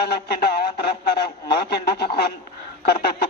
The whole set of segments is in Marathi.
Kita lihat cendawan terus naik, mau cendu cikun kertas.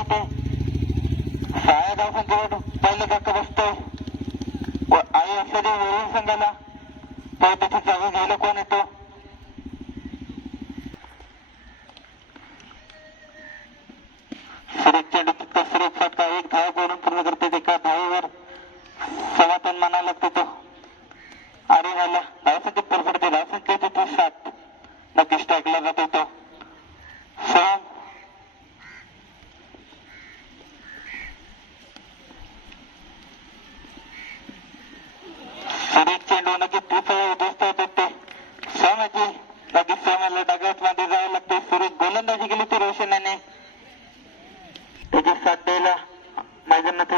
होतो साडे दहा संघावर पहिलं धक्का बसतो आई असलेली वरून सांगायला तो त्याची जागा घ्यायला कोण येतो साथ द्यायला मैदानात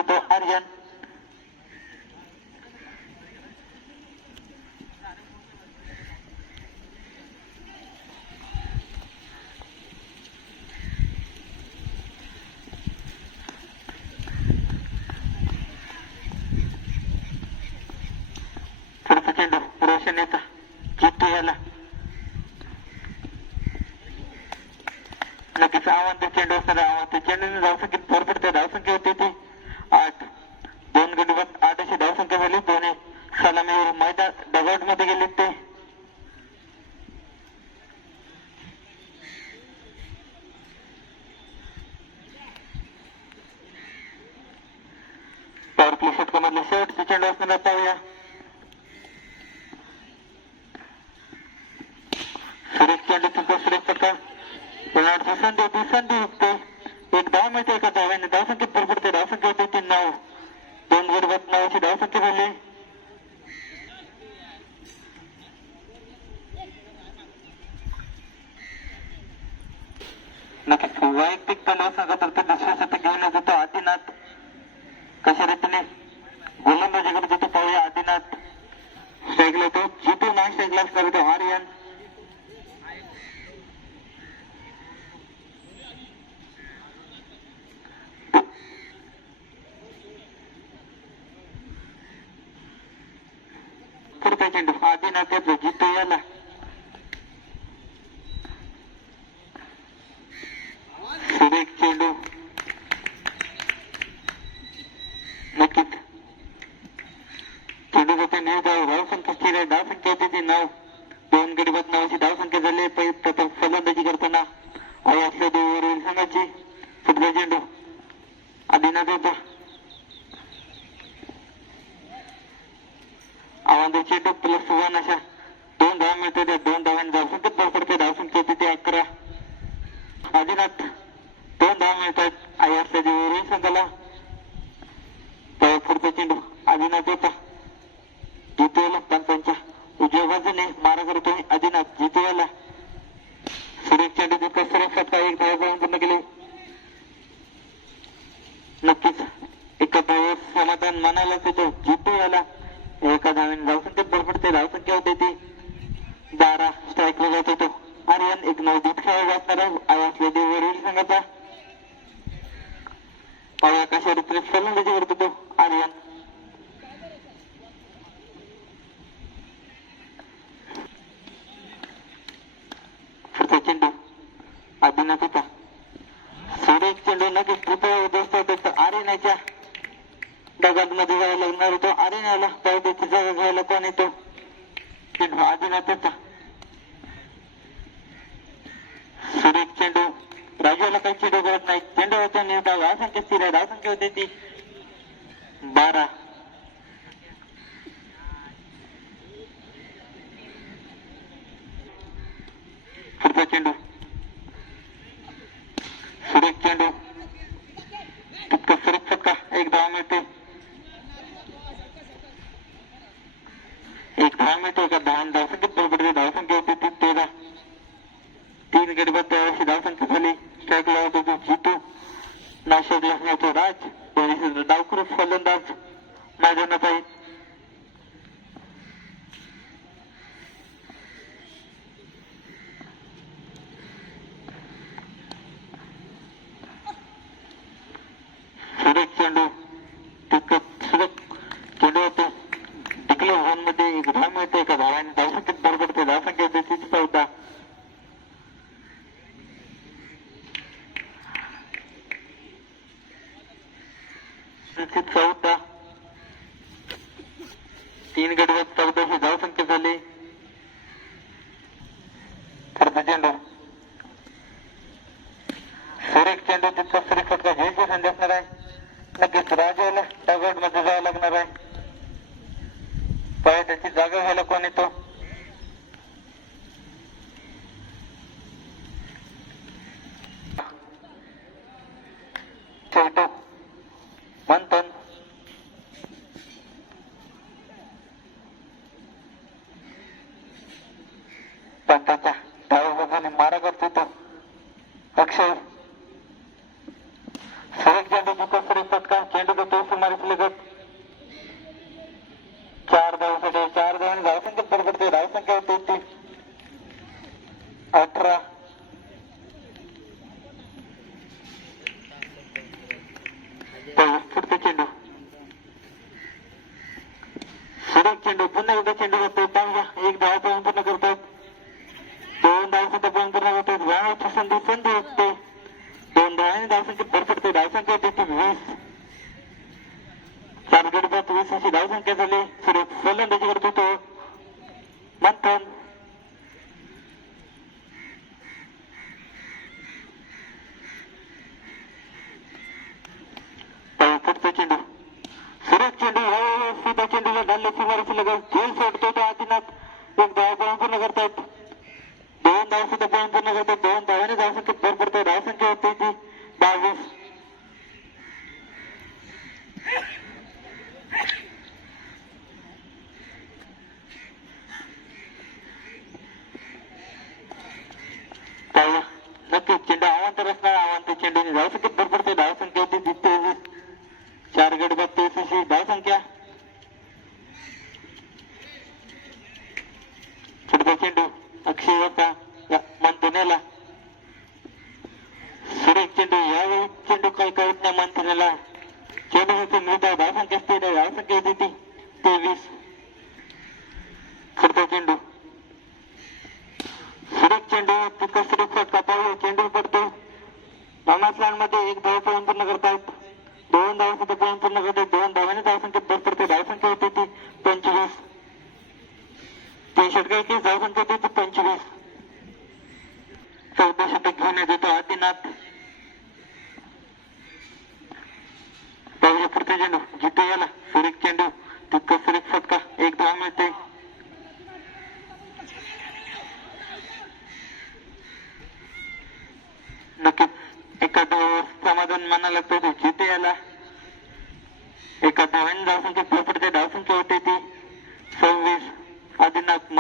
लक्षात तिच्या पाहूया untuk jadi khadinah begitu ya lah Adinath दोन धाव मिळतात आई असल्याचे संघाला तर पुढचा चेंडू आदिनाथ येता जितूला पंचांच्या उजव्या बाजूने मारा करतो आदिनाथ जितूला सुरेश चेंडू जितका सुरेश सत्ता एक धाव करून पूर्ण केले. नक्कीच एका धाव समाधान मानायला त्याच्या जितू याला एका धावेने धावसंख्येत बरपडते धावसंख्या होते. ती बारा स्ट्राईकवर जात होतो. आर्यन एक नवदीप खेळ असणार आहे. देवरील संघाचा पाहूया कशा रीतीने फलंदाजी करतो तो. आर्यन पुढचा चेंडू. आदिनाथचा सोडे एक चेंडू नक्कीच कृपया दोस्त मध्ये जावं लागणार होतो. आर्यनाला पाहिजे जागा घ्यायला कोण येतो. चेंडू आदिनाथचा राजूला काही चेंडू नाही चेंडू होता निर्धाव धावसंख्या स्थिर आहे धावसंख्या होते ती बारा. पुढचा चेंडू. सुरेख चेंडू. तितका सुरेख छक्का एक धाव मिळते. एक धाव मिळते एका दहा धावसंख्येत बरोबर धावसंख्या होते ती तेरा. तीन गडी बाद त्यावेळेस धावसंख्या झाली. स्ट्राईकला होतो तो जितू. नाशिकला होतो राज. दोन्ही डावखुरू फलंदाज. मैदानात आहे सुरेख चेंडू तितकं सुरेख चेंडू होतो टिकले झोनमध्ये एक धाव मिळते एका धावाने धावसंख्येत बरोबर ते धावसंख्या होते तीच चौदा संख्येत चौदा तीन गडव्यात चौदाशे धावसंख्या झाली पुढचा चेंडू सुरेख चेंडू तितका atrás दोन धाव सुद्धा पळून पूर्ण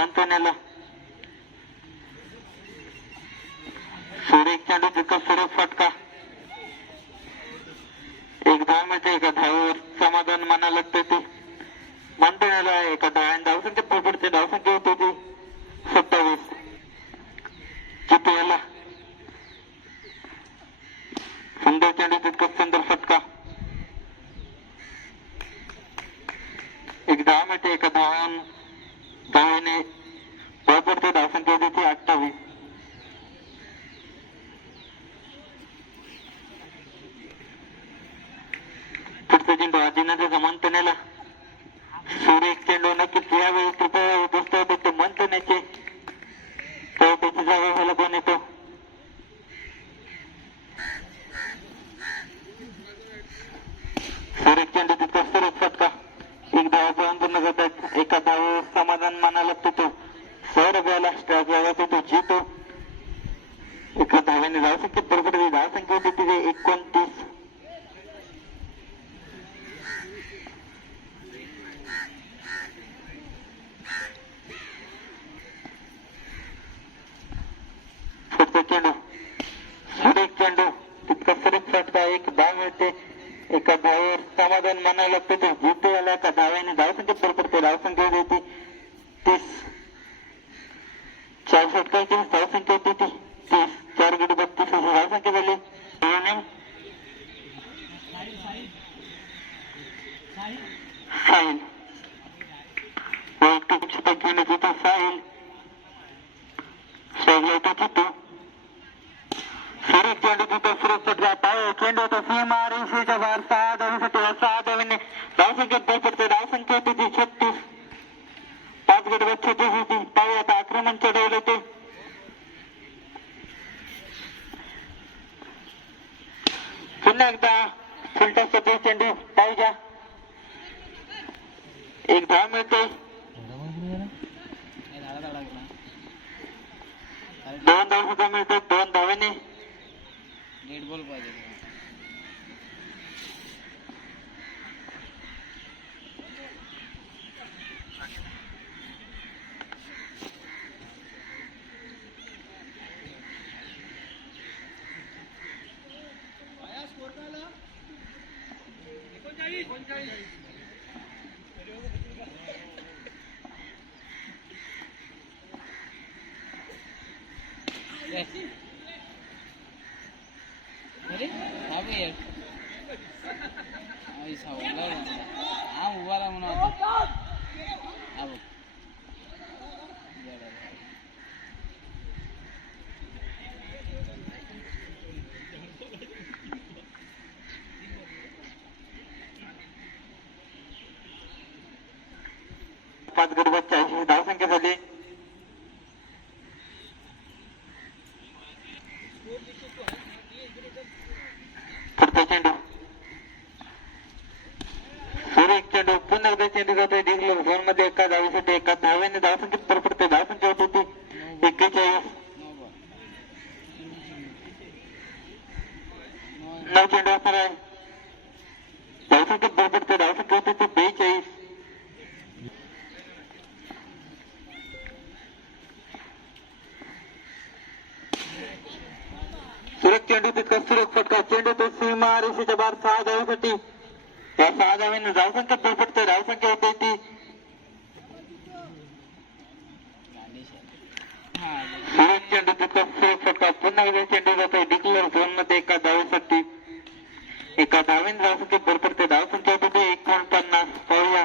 म्हणतो नेलं सुरेख चेंडू तिथं सुरेख फटका. एक धाव मिळते एका धावावर समाधान माना लागते ते. म्हणतो नेला एका धाव धावसंख्या पडते धावसंख्या होती ती सत्तावीस. किती याला सुंदर चेंडू तितकं सुंदर फटका. एक धाव मिळते एका धावावर धावान धावेने पडते धावसंख्या होती अठ्ठावीस. पुढचा चेंडू आदिनाचा मंथनेला सूर्य एक चेंडू नक्कीच यावेळी कृपया उद्ध्वस्त ते मंथनेचे तर त्याची जागा व्हायला कोण येतो सूर्य एक चेंडू तितका सुरत फटका एक धाव पळून पूर्ण करतात एका धाव समाधान मानायला लागतो तो सौरभ याला स्ट्राईक यायला तो जितो एका धाव्याने धावसंख्येत बरोबर धावसंख्या होती तिथे एकोणतीस पुढचा चेंडू सुरेख चेंडू तितका सुरेख फटका एक धाव मिळते एका धावेवर समाधान मानायला लागते तो जिथे आला एका धाव्याने धावसंख्येत बरोबर पडते धावसंख्या होती तीस. चार षटकांची धावसंख्या होती ती तीस. चार गट बत्तीस अशी धावसंख्या झाली. आणि साहिल वैयक्तिक षटक घेऊन साहिल साहिल येतो तिथं सुरेश चेंडू तिथं सुरेश सटका पाय चेंडू होता सीमा. रेषेच्या बाहेर सहा धावीसाठी सहा धावीने धावसंख्येत धावसंख्या होती छत्तीस. पाच गट बस पाहू आता आक्रमण चढवलं ते. पुन्हा एकदा फुलटा सतीश चेंडू पाहिजा एक धाव मिळते. दोन धाव सुद्धा मिळतात दोन धावेने. डेड बॉल पाहिजे. पाच गट बस चाळीस धावसंख्या झाली पुढचा चेंडू सूर्य एक चेंडू पुन्हा एकदा चेंडू जातोय डिग्लर झोनमध्ये एका धावेसाठी एका धाव्याने धावसंख्येत भर पडते धावसंख्या होत होती एक्केचाळीस नो बॉल नऊ चेंडू असणार आहे धावसंख्येत भर पडते धावसंख्या होती ती बेचाळीस सुरत चेंडू तितका सुरत फटका चेंडू तो सीमा रेषेच्या बाहेर सहा धावेसाठी या सहा धावेने धावसंख्या भर धावसंख्या होते ती. गांडीश चेंडू तितका सुरत फटका पुन्हा एकदा चेंडू जातो डिक्लेअर झोनमध्ये एका धावेसाठी. एका धावेने धावसंख्या भरपडते धावसंख्या होते एकोणपन्नास. पाहूया.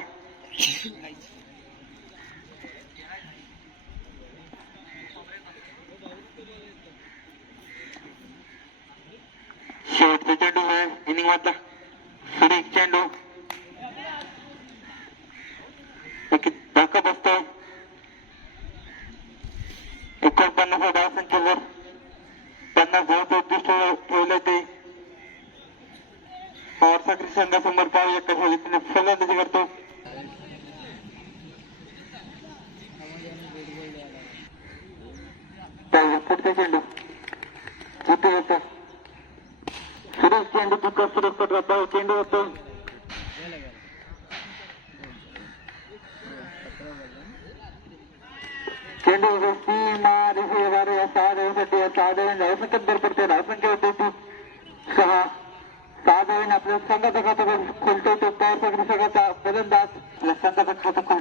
शेवटचा चेंडू आहे इनिंग मधला सुरेश चेंडू धक्का बसतो एकोणपन्नास दहा धावसंख्येवर पन्नास धावचं उद्दिष्ट ठेवले ते पवार साखरी संघासमोर पाहूया कशा फलंदाजी करतो त्यावेळी पुढचा चेंडू किती होता सुरेश चेंडू तुका सुरेश पटका पाहू चेंडू होतो गेला गेला चेंडू होतो सीमा रिसीवर या सहा धावेसाठी या सहा धावे धावसंख्येत भर पडते धावसंख्या होते ती सहा सहा धावेने आपल्या संघाचा खाता खोलतो तो पवार साखरी संघाचा फलंदाज आपल्या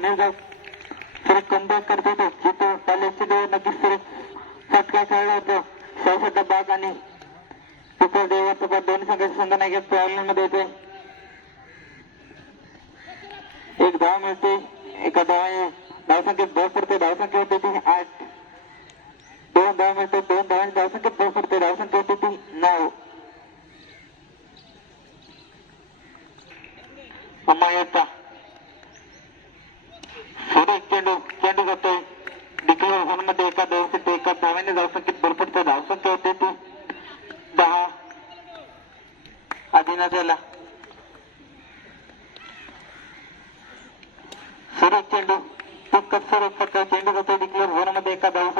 निर्धाव सर कंबॅक करत होतो. जिथं पाल्याचे देव नक्कीच सर फटका खेळला होतो. सहाशा बाद आणि तुकर देवाचा बाद दोन्ही संघाचे संघ नाही घेत प्रॉब्लेम येते एक धाव मिळते एका धाव धावसंख्येत धाव पडते धावसंख्या होते ती आठ. दोन धाव मिळते दोन धावांची धावसंख्येत धाव पडते धावसंख्या होते ती नऊ. अम्मा येता मध्ये चेंडू चेंडू जातोय डिक्लेअर होण्यामध्ये एका धावसंख्येत एका धाव्याने धावसंख्येत बरपटते धावसंख्या होते तू। दहा। अधीनात याला सुरेश चेंडू तू कसं तितकत सुरेश चेंडू जातोय डिक्लेअर होण्यामध्ये एका धावसंख्या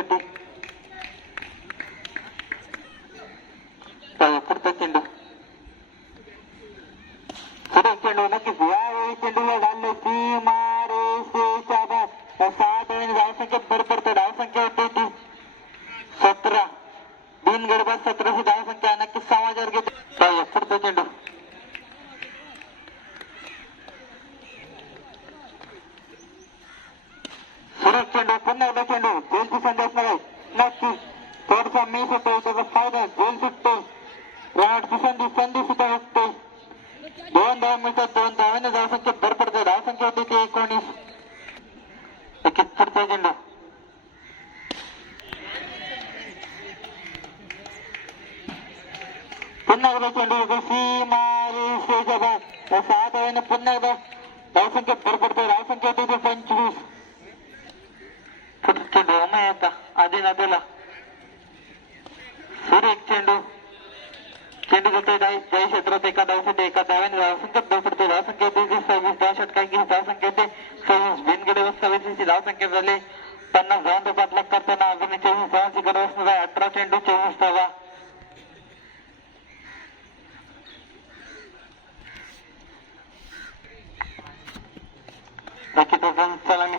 లిఖిత సంస్థలని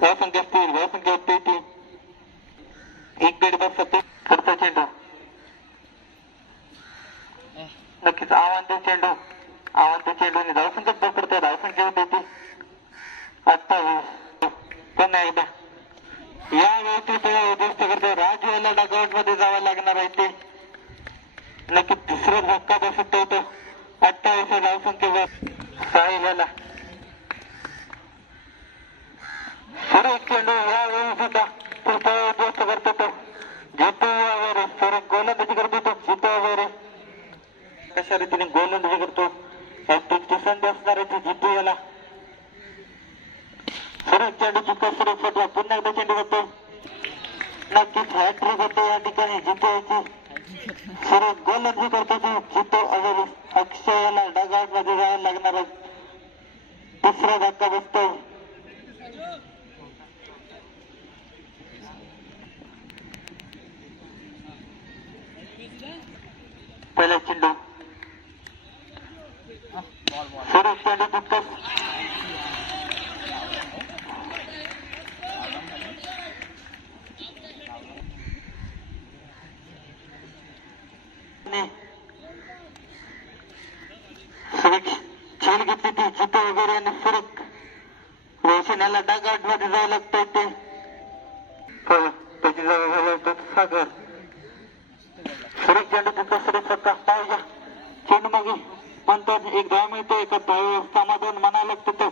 संख्या स्टील वयसंख्या तीन एक दीड बस पुढचा चेंडू. नक्कीच आव्हान ते चेंडू. आव्हान ते चेंडू धावसंख्या खरंच चेंडूची कसरी पटवा पुन्हा एकदा चेंडू होतो नक्कीच हॅट्रिक करतो या ठिकाणी जितेची सुरेश गोलंदाजी करतो तो जितो अजय अक्षयला डगआउटमध्ये जायला लागणार तिसरा धक्का बसतो फरक वैशिण्याला डागाटमध्ये जावं लागतंय ते. त्याची जागा झाला होता सागर. सुरेश चेंडू तिथं सुरेश सत्ता पाहिजे? चेंडू मग. म्हणतात एक धाव मिळतो एक धाव समाधान म्हणा लागतो तो.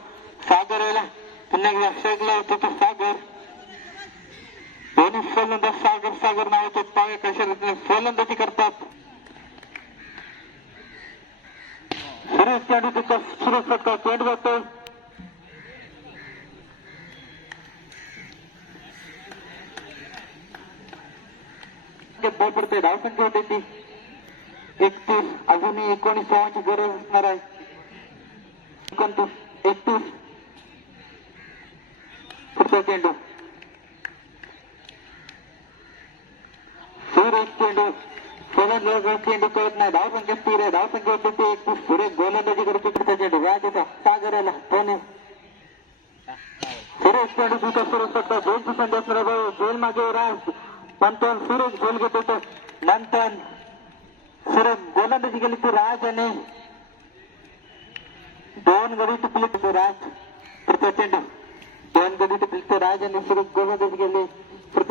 सागर यायला. त्यांना शेगला होतो तो सागर. दोन्ही फलंदाज सागर सागर नाव होतो पाय कशा फलंदाजी करतात. बॉल पडतोय धावसंख्या होते ती एकतीस अजूनही एकोणीस धावांची गरज असणार आहे एकोणतीस एकतीस पुढचा चेंडू सुरेश चेंडू फलंदाज चेंडू कळत नाही धावसंख्या स्थिर आहे धावसंख्या होते ते एकतीस सुरेश गोलंदाजी करतो पुढचा चेंडू राजाचा सागराला पुणे सुरेश चेंडू दुसरा सुरेश षटकार दोन दिवसांनी असणार गोल मागे राज मंथन सुरेश गोल घेत होतं मंथन सुरेश गोलंदाजी केली ती राज आणि दोन गडी टिपले ते राज पुढचा चेंडू। दोन गडी टिपले ते राज आणि सुरेश गोलंदाजी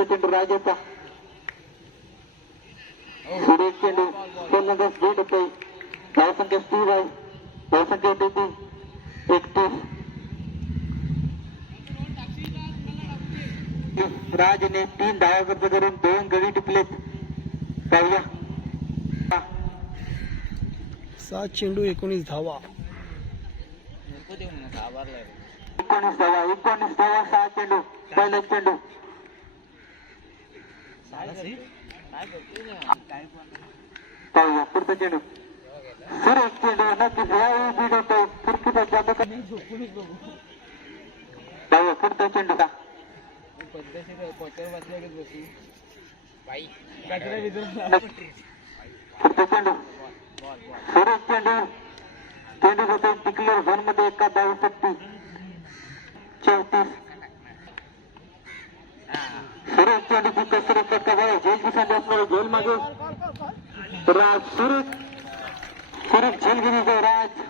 चेंडू राजाचा सुरेश चेंडू गोलंदाज गेट होते धावसंख्या स्थिर आहे धावसंख्या होते ती एकतीस राजने तीन धावा खर्च करून दोन गडी टिपलेत पाहूया सात चेंडू एकोणीस धावा. एकोणीस धावा एकोणीस धावा सहा चेंडू पहिला चेंडू पाहूया पुढचा चेंडू सुरेश चेंडू नक्कीच यावेळी बीड होतो का पाहूया पुढचा चेंडू का नक्की. पुढचा चेंडू सुरेश चेंडू चेंडू होतो टिकलर झोनमध्ये एका धाव पट्टी चौतीस सुरेश चेंडूची कसरत करता बघा असणारे झेल मागे राज सुरेश सुरेश झेलगिरीचा राज.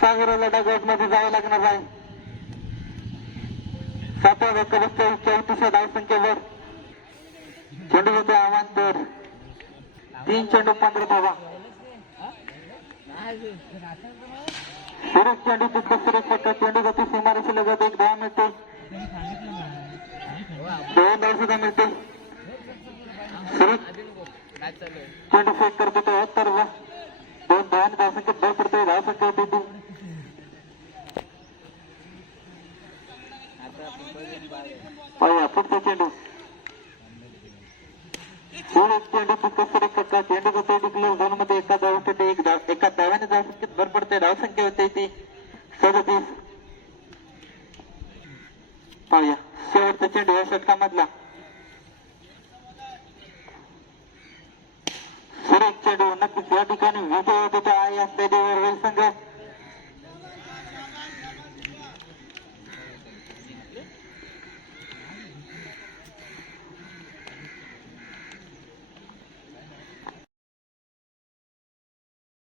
सागराला डगआउटमध्ये जावं लागणार आहे. सातवा धक्का बसतोय चौतीसच्या धावसंख्येवर. चेंडू होते आव्हांतर तीन चेंडू पंधरा धावा. नाही सुरेश चेंडू तिथं सुरेश फटका चेंडू गती सीमारेषे लगत एक धाव मिळते. दोन धाव सुद्धा मिळते. सुरेश काय चालू आहे चेंडू फेक करतो तो तर दोन धावांनी धावसंख्येत धाव पडतोय धावसंख्या होती ती आता पिंपळगंज बाग आहे. पाहूया पुढचा चेंडू सुरेश चेंडू